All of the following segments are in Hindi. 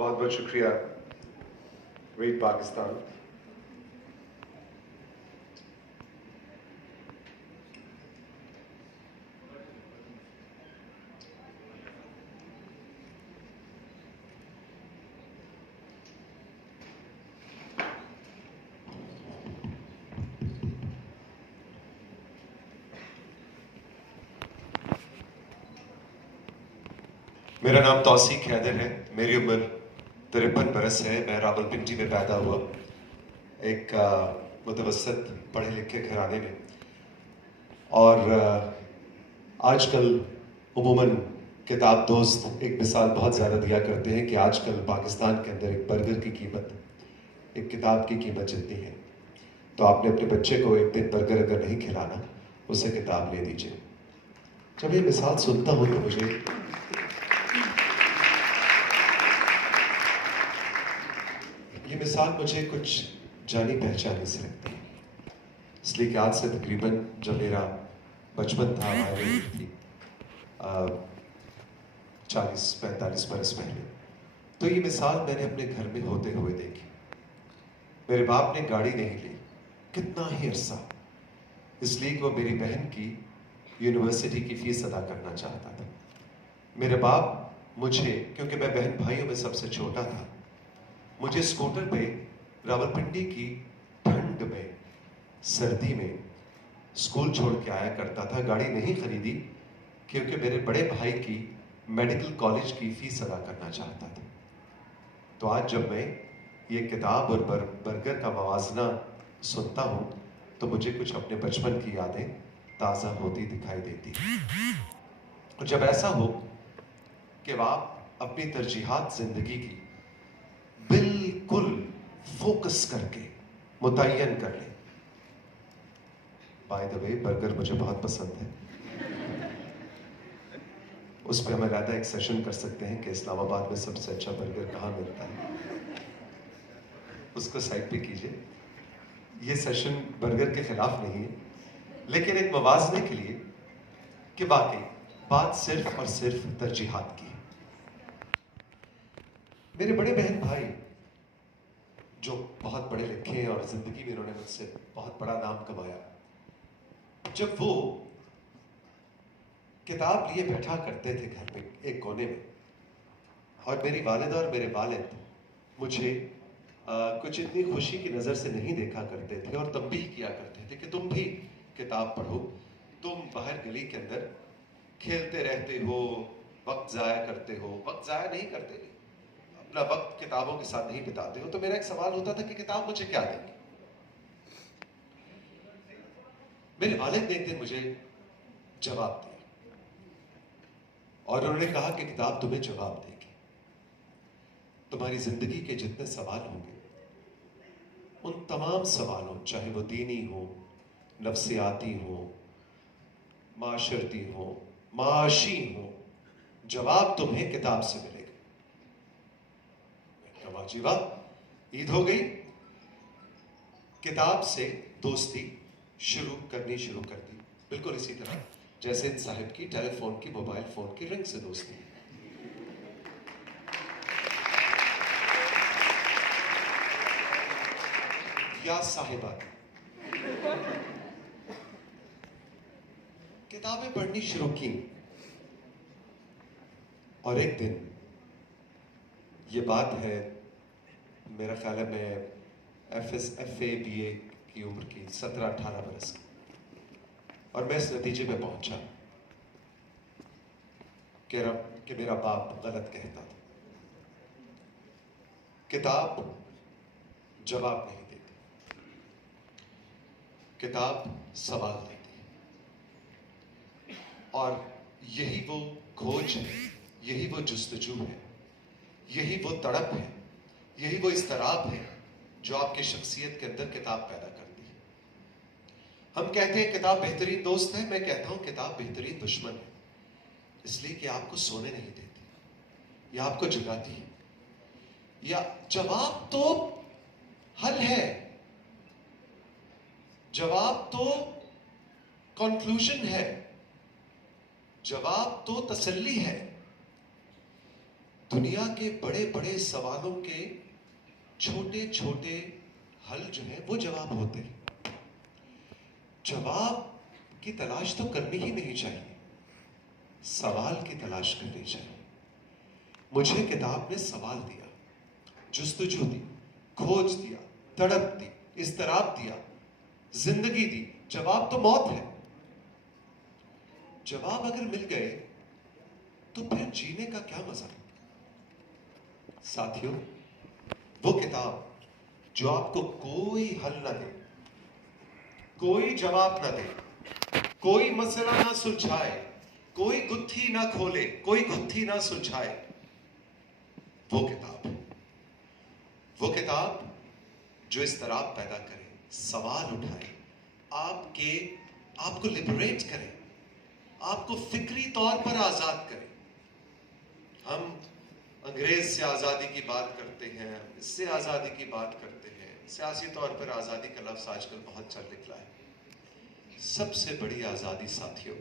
बहुत बहुत शुक्रिया रीड पाकिस्तान। मेरा नाम तौसीक हैदर है। मेरी उम्र 53 बरस है। मैं रावलपिंडी में पैदा हुआ, एक मुतवसत पढ़े लिखे घराने में। और आजकल उमूमन किताब दोस्त एक मिसाल बहुत ज़्यादा दिया करते हैं कि आजकल पाकिस्तान के अंदर एक बर्गर की कीमत एक किताब की कीमत जितनी है। तो आपने अपने बच्चे को एक दिन बर्गर अगर नहीं खिलाना, उसे किताब ले दीजिए। जब ये मिसाल सुनता हूँ तो मुझे ये मिसाल मुझे कुछ जानी पहचानी से लगती है, इसलिए कि आज से तकरीबन जब मेरा बचपन था, हमारी थी 40-45 बरस पहले, तो ये मिसाल मैंने अपने घर में होते हुए देखी। मेरे बाप ने गाड़ी नहीं ली कितना ही अरसा, इसलिए कि वो मेरी बहन की यूनिवर्सिटी की फीस अदा करना चाहता था। मेरे बाप मुझे, क्योंकि मैं बहन भाइयों में सबसे छोटा था, मुझे स्कूटर पे रावलपिंडी की ठंड में, सर्दी में स्कूल छोड़ के आया करता था। गाड़ी नहीं खरीदी क्योंकि मेरे बड़े भाई की मेडिकल कॉलेज की फीस अदा करना चाहता था। तो आज जब मैं ये किताब और बर्गर का मवाजना सुनता हूँ तो मुझे कुछ अपने बचपन की यादें ताज़ा होती दिखाई देती। और जब ऐसा हो कि आप अपनी तरजीहात जिंदगी की बिल्कुल फोकस करके मुतय्यन कर लें। बाय द वे, बर्गर मुझे बहुत पसंद है। उस पर हम अलग एक सेशन कर सकते हैं कि इस्लामाबाद में सबसे अच्छा बर्गर कहाँ मिलता है, उसको साइड पे कीजिए। ये सेशन बर्गर के खिलाफ नहीं है, लेकिन एक मवाजने के लिए कि वाकई बात सिर्फ और सिर्फ तरजीहात की है। मेरे बड़े बहन भाई जो बहुत बड़े लिखे हैं और जिंदगी में इन्होंने मुझसे बहुत बड़ा नाम कमाया, जब वो किताब लिए बैठा करते थे घर में एक कोने में, और मेरी वालिदा और मेरे वालिद मुझे कुछ इतनी खुशी की नज़र से नहीं देखा करते थे और तंबीह किया करते थे कि तुम भी किताब पढ़ो, तुम बाहर गली के अंदर खेलते रहते हो, वक्त ज़ाया करते हो। वक्त ज़ाया नहीं करते, अपना वक्त किताबों के साथ नहीं बिताते हो। तो मेरा एक सवाल होता था कि किताब मुझे क्या देगी। मेरे वालिद ने एक दिन मुझे जवाब दिया और उन्होंने कहा कि किताब तुम्हें जवाब देगी। तुम्हारी जिंदगी के जितने सवाल होंगे, उन तमाम सवालों, चाहे वो दीनी हो, नफ्सियाती हो, माशरती हो, माशी हो, जवाब तुम्हें किताब से मिलेगा। वाजिबा, ईद हो गई, किताब से दोस्ती करनी शुरू कर दी। बिल्कुल इसी तरह जैसे इन साहिब की टेलीफोन की, मोबाइल फोन की रिंग से दोस्ती। या साहिबा किताबें पढ़नी शुरू की। और एक दिन, ये बात है मेरा ख्याल है मैं FA BA की उम्र की 17-18 बरस की, और मैं इस नतीजे में पहुंचा कि मेरा बाप गलत कहता था। किताब जवाब नहीं देती, किताब सवाल देती है। और यही वो खोज है, यही वो जुस्तजू है, यही वो तड़प है, यही वो इस्तराब है जो आपकी शख्सियत के अंदर किताब पैदा करती है। हम कहते हैं किताब बेहतरीन दोस्त है, मैं कहता हूं किताब बेहतरीन दुश्मन है, इसलिए कि आपको सोने नहीं देती, या आपको जगाती है। या जवाब तो हल है, जवाब तो कंक्लूजन है, जवाब तो तसल्ली है, दुनिया के बड़े बड़े सवालों के छोटे छोटे हल जो है वो जवाब होते हैं। जवाब की तलाश तो करनी ही नहीं चाहिए, सवाल की तलाश करनी चाहिए। मुझे किताब ने सवाल दिया, जुस्तजू दी, खोज दिया, तड़प दी, इस्तराब दिया, जिंदगी दी। जवाब तो मौत है। जवाब अगर मिल गए तो फिर जीने का क्या मजा। साथियों, वो किताब जो आपको कोई हल ना दे, कोई जवाब ना दे, कोई मसला ना सुलझाए, कोई गुत्थी ना खोले, कोई गुत्थी ना सुलझाए, वो किताब है। वो किताब जो इस्तराब पैदा करे, सवाल उठाए, आपको लिबरेट करे, आपको फिक्री तौर पर आजाद करे। हम अंग्रेज से आजादी की बात करते हैं, इससे आजादी की बात करते हैं, सियासी तौर पर आजादी का लफ्ज आजकल बहुत चल निकला है। सबसे बड़ी आजादी साथियों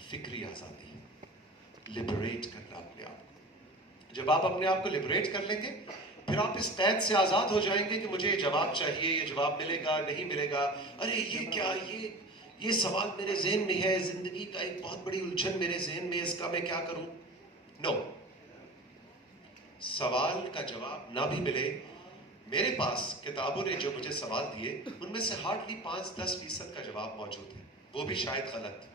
फिक्री आजादी है। लिबरेट करना अपने आप को। जब आप अपने आप को लिबरेट कर लेंगे, फिर आप इस कैद से आजाद हो जाएंगे कि मुझे ये जवाब चाहिए, ये जवाब मिलेगा नहीं मिलेगा, अरे ये क्या, ये सवाल मेरे ज़हन में है, जिंदगी का एक बहुत बड़ी उलझन मेरे ज़हन में, इसका मैं क्या करूं। नो, सवाल का जवाब ना भी मिले, मेरे पास किताबों ने जो मुझे सवाल दिए उनमें से हार्डली 5-10% का जवाब मौजूद है, वो भी शायद गलत।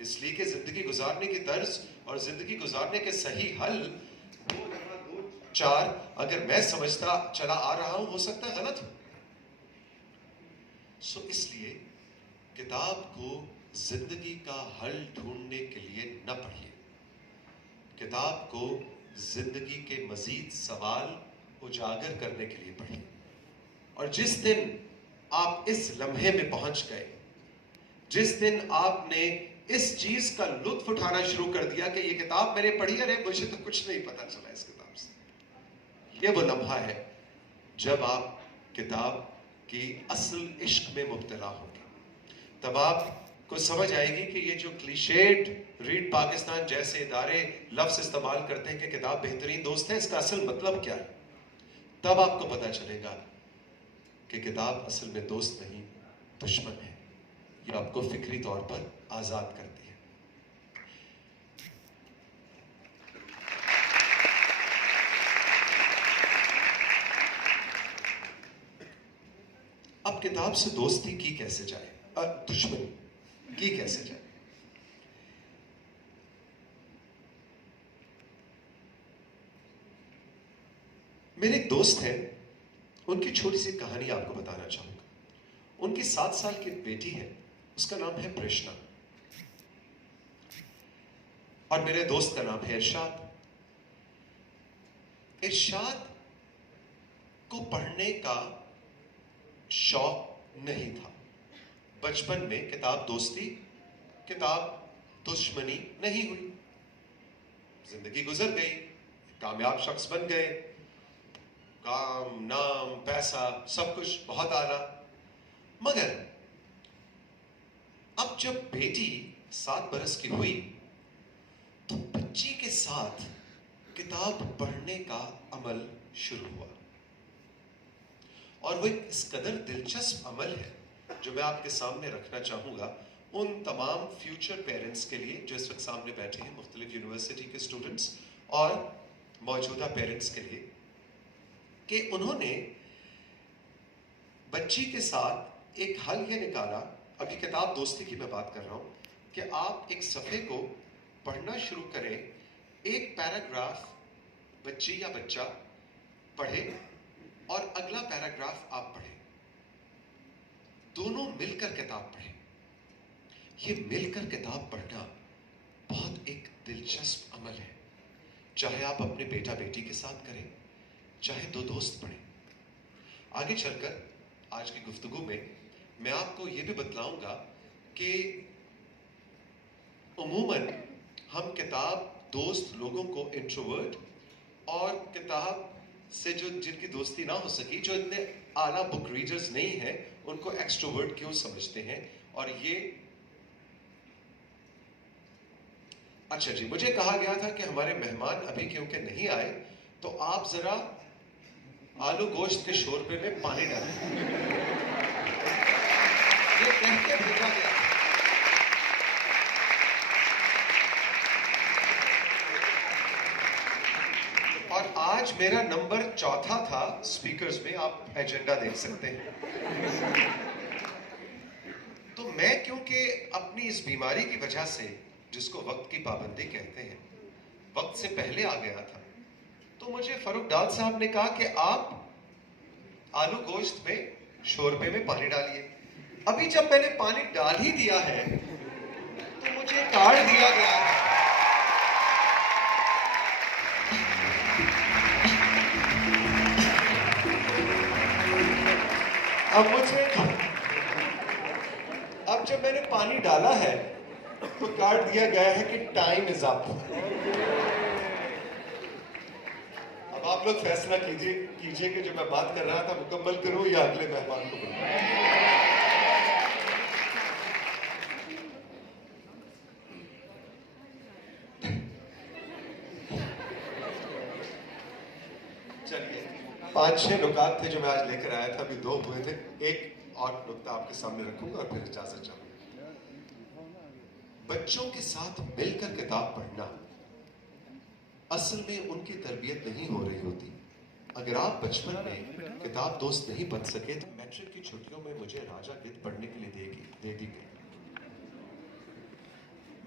इसलिए कि जिंदगी गुजारने की तर्ज और जिंदगी गुजारने के सही हल 2-4 अगर मैं समझता चला आ रहा हूं, हो सकता है गलत हो। सो इसलिए किताब को जिंदगी का हल ढूंढने के लिए न पढ़िए, किताब को जिंदगी के मजीद सवाल उजागर करने के लिए पढ़िए। और जिस दिन आप इस लम्हे में पहुंच गए, जिस दिन आपने इस चीज का लुत्फ उठाना शुरू कर दिया कि ये किताब मैंने पढ़ी, अरे मुझे तो कुछ नहीं पता चला इस किताब से, ये वो लम्हा है जब आप किताब की असल इश्क में मुब्तला होंगे। तब आपको समझ आएगी कि ये जो क्लीशेड रीड पाकिस्तान जैसे इदारे लफ्ज इस्तेमाल करते हैं कि किताब बेहतरीन दोस्त है, इसका असल मतलब क्या है। तब आपको पता चलेगा कि किताब असल में दोस्त नहीं, दुश्मन है। ये आपको फिक्री तौर पर आजाद करती है। अब किताब से दोस्ती की कैसे जाए, दुश्मनी की कैसे जाए। मेरे एक दोस्त हैं, उनकी छोटी सी कहानी आपको बताना चाहूंगा। उनकी 7 साल की बेटी है, उसका नाम है प्रश्ना, और मेरे दोस्त का नाम है इरशाद। इरशाद को पढ़ने का शौक नहीं था। बचपन में किताब दोस्ती, किताब दुश्मनी नहीं हुई। जिंदगी गुजर गई, कामयाब शख्स बन गए, काम, नाम, पैसा, सब कुछ बहुत आला। मगर अब जब बेटी 7 बरस की हुई तो बच्ची के साथ किताब पढ़ने का अमल शुरू हुआ। और वो इस कदर दिलचस्प अमल है जो मैं आपके सामने रखना चाहूंगा उन तमाम फ्यूचर पेरेंट्स के लिए जो इस वक्त सामने बैठे हैं, मुख्तलिफ यूनिवर्सिटी के स्टूडेंट्स और मौजूदा पेरेंट्स के लिए, कि उन्होंने बच्ची के साथ एक हल ये निकाला। अभी किताब दोस्ती की मैं बात कर रहा हूं कि आप एक सफ़े को पढ़ना शुरू करें, एक पैराग्राफ बच्ची या बच्चा पढ़े और अगला पैराग्राफ आप पढ़ें, दोनों मिलकर किताब पढ़ें। ये मिलकर किताब पढ़ना बहुत एक दिलचस्प अमल है, चाहे आप अपने बेटा बेटी के साथ करें, चाहे 2 दोस्त पढ़ें। आगे चलकर आज की गुफ्तगू में मैं आपको ये भी बतलाऊंगा कि उमूमन हम किताब दोस्त लोगों को इंट्रोवर्ट और किताब से जो जिनकी दोस्ती ना हो सकी, जो इतने आला बुक रीडर्स नहीं हैं, उनको एक्सट्रोवर्ट क्यों समझते हैं। और ये अच्छा जी, मुझे कहा गया था कि हमारे मेहमान अभी क्योंकि नहीं आए, तो आप जरा आलू गोश्त के शोरबे में पानी डालें, ये कह के भेजा गया। और आज मेरा नंबर चौथा था स्पीकर्स में, आप एजेंडा देख सकते हैं। तो मैं क्योंकि अपनी इस बीमारी की वजह से, जिसको वक्त की पाबंदी कहते हैं, वक्त से पहले आ गया था, तो मुझे फरूक डाल साहब ने कहा कि आप आलू गोश्त में शोरबे में पानी डालिए। अभी जब मैंने पानी डाल ही दिया है तो मुझे कार्ड दिया गया है। अब मुझे, अब जब मैंने पानी डाला है तो कार्ड दिया गया है कि टाइम इज अप। अब आप लोग फैसला कीजिए कीजिए कि जो मैं बात कर रहा था मुकम्मल करूं या अगले मेहमान को बुलाऊं। चलिए, 5-6 नुकात थे जो मैं आज लेकर आया था, अभी 2 हुए थे, एक और नुक्ता आपके सामने रखूंगा और फिर इजाजत चाहूंगा। बच्चों के साथ मिलकर किताब पढ़ना असल में उनकी तरबियत नहीं हो रही होती। अगर आप बचपन में किताब दोस्त नहीं बन सके तो मैट्रिक की छुट्टियों में मुझे राजा गिद्ध पढ़ने के लिए दे दी गई।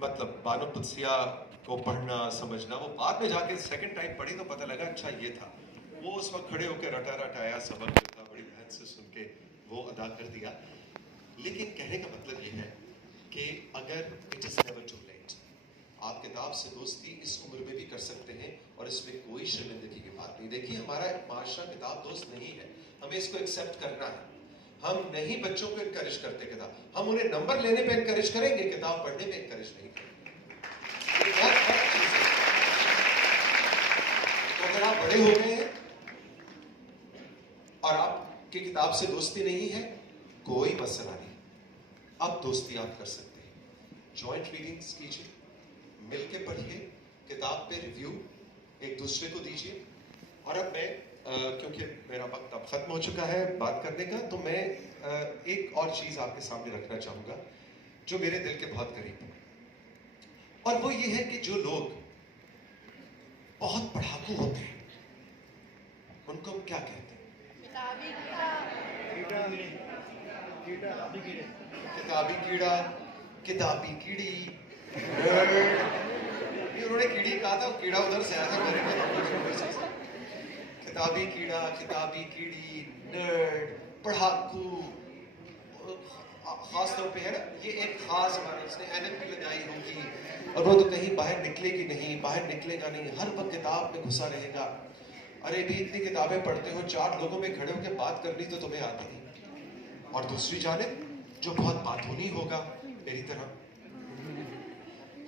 मतलब बानो तुलसिया को पढ़ना समझना, वो बाद में जाके सेकंड टाइम पढ़ी तो पता लगा अच्छा ये था। वो उस वक्त खड़े होकर रटा रटाया सबक जो था बड़ी मेहनत से सुन के वो अदा कर दिया। लेकिन कहने का मतलब ये है कि अगर it is never too late, आप किताब से दोस्ती इस उम्र में भी कर सकते हैं और इसमें कोई शर्मिंदगी की बात नहीं। देखिए, हमारा माशरा किताब दोस्त नहीं है, हमें इसको एक्सेप्ट करना है। हम नहीं बच्चों को इनकरेज करते किताब, हम उन्हें नंबर लेने पे इनकरेज करेंगे, किताब पढ़ने पे इनकरेज नहीं करेंगे। ये बहुत फर्क चीज है। तो अगर आप बड़े हो गए हैं और आपकी किताब से दोस्ती नहीं है, कोई मसला नहीं, अब दोस्ती आप कर सकते हैं। जॉइंट रीडिंग्स कीजिए, मिलके पढ़िए, किताब पे रिव्यू एक दूसरे को दीजिए। और अब मैं क्योंकि मेरा वक्त अब खत्म हो चुका है बात करने का, तो मैं एक और चीज आपके सामने रखना चाहूंगा जो मेरे दिल के बहुत करीब है, और वो ये है कि जो लोग बहुत पढ़ाकू होते हैं उनको हम क्या कहते हैं? किताबी कीड़ा, किताबी कीड़ी, उन्होंने कीड़ी कहा था, कीड़ा उधर से आया था, करेंगे किताबी कीड़ा, किताबी कीड़ी, नर्ड, पढ़ाकू, खास तौर पे है ना, ये एक खास हमारे इसने एनएम भी लगाई होगी और वो तो कहीं बाहर निकलेगी नहीं, बाहर निकलेगा नहीं, हर वक्त किताब में घुसा रहेगा। अरे भी इतनी किताबें पढ़ते हो, 4 लोगों में खड़े होकर बात करनी तो तुम्हें आती नहीं। और दूसरी जानिब जो बहुत बातूनी होगा मेरी तरह,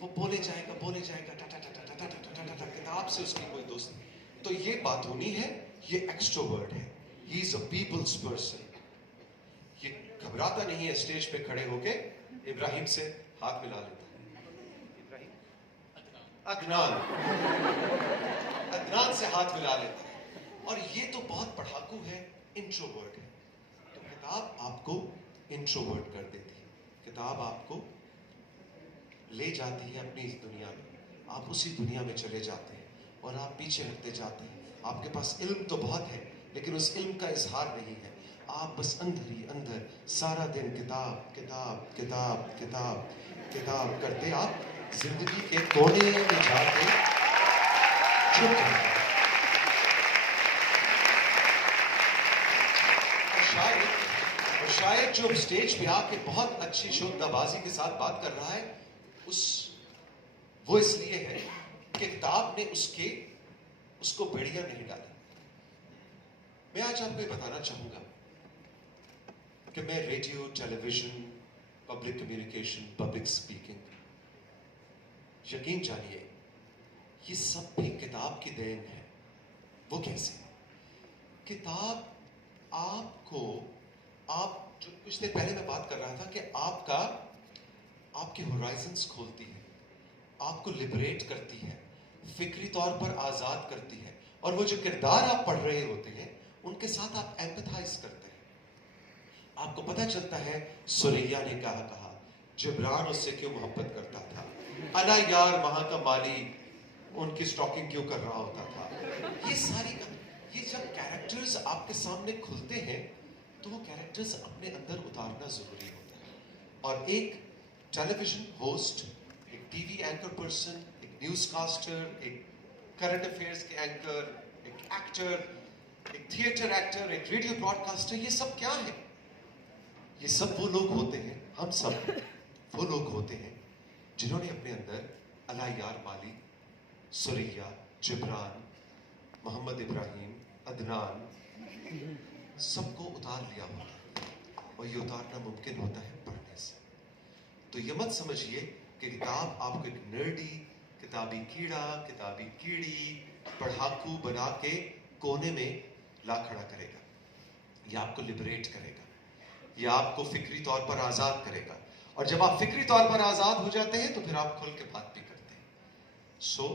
वो बोले जाएगा किताब से उसकी कोई दोस्त नहीं। तो ये बातूनी है, ये एक्सट्रोवर्ट है, he is a people's person. ये घबराता नहीं है स्टेज पे खड़े होके इब्राहिम से हाथ मिला लेता है, अदनान अदनान से हाथ मिला लेता है। और ये तो बहुत पढ़ाकू है, इंट्रोवर्ट है। तो किताब आपको इंट्रोवर्ट कर देती है, किताब आपको ले जाती है अपनी इस दुनिया में, आप उसी दुनिया में चले जाते हैं और आप पीछे हटते जाते हैं। आपके पास इल्म तो बहुत है लेकिन उस इल्म का इजहार नहीं है, आप बस अंदर ही अंदर सारा दिन किताब किताब किताब किताब किताब करते आप जिंदगी के कोने में जाके छुप जाते हैं। और शायद जो स्टेज पे आके बहुत अच्छी शोधबाजी के साथ बात कर रहा है, वो इसलिए है कि किताब ने उसको बेड़ियां नहीं डाली। मैं आज आपको ये बताना चाहूंगा कि मैं radio, television, public communication, public speaking, यकीन जानिए ये सब भी किताब की देन है। वो कैसे? किताब आपको, आप जो कुछ देर पहले मैं बात कर रहा था कि आपके होराइजन्स खोलती है, आपको लिबरेट करती है, फिक्री तौर पर आजाद करती है, और वो जो किरदार आप पढ़ रहे होते हैं उनके साथ आप एम्पथाइज करते हैं। आपको पता चलता है सुरैया ने कहा जिब्रान उससे क्यों मोहब्बत करता था, अना यार वहां का माली उनकी स्टॉकिंग क्यों कर रहा होता था। ये जब कैरेक्टर्स आपके सामने खुलते हैं तो वो कैरेक्टर्स अपने अंदर उतारना जरूरी होता है। और एक टेलीविजन होस्ट, एक टीवी एंकर पर्सन, एक न्यूज कास्टर, एक करंट अफेयर्स के एंकर, एक एक्टर, एक थिएटर एक्टर, एक रेडियो ब्रॉडकास्टर, ये सब क्या है? ये सब वो लोग होते हैं, हम सब वो लोग होते हैं जिन्होंने अपने अंदर अला यार माली, सुरैया, जिब्रान, मोहम्मद इब्राहिम, अदनान, सबको उतार लिया होता है। और ये उतारना मुमकिन होता है पढ़ने से। तो ये मत समझिए कि किताब आपको एक नर्डी, किताबी कीड़ा, किताबी कीड़ी, पढ़ाकू बना के कोने में ला खड़ा करेगा। ये आपको लिबरेट करेगा, ये आपको फिक्री तौर पर आजाद करेगा। और जब आप फिक्री तौर पर आजाद हो जाते हैं तो फिर आप खुल के बात भी करते हैं। So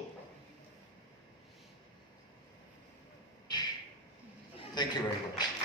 thank you very much.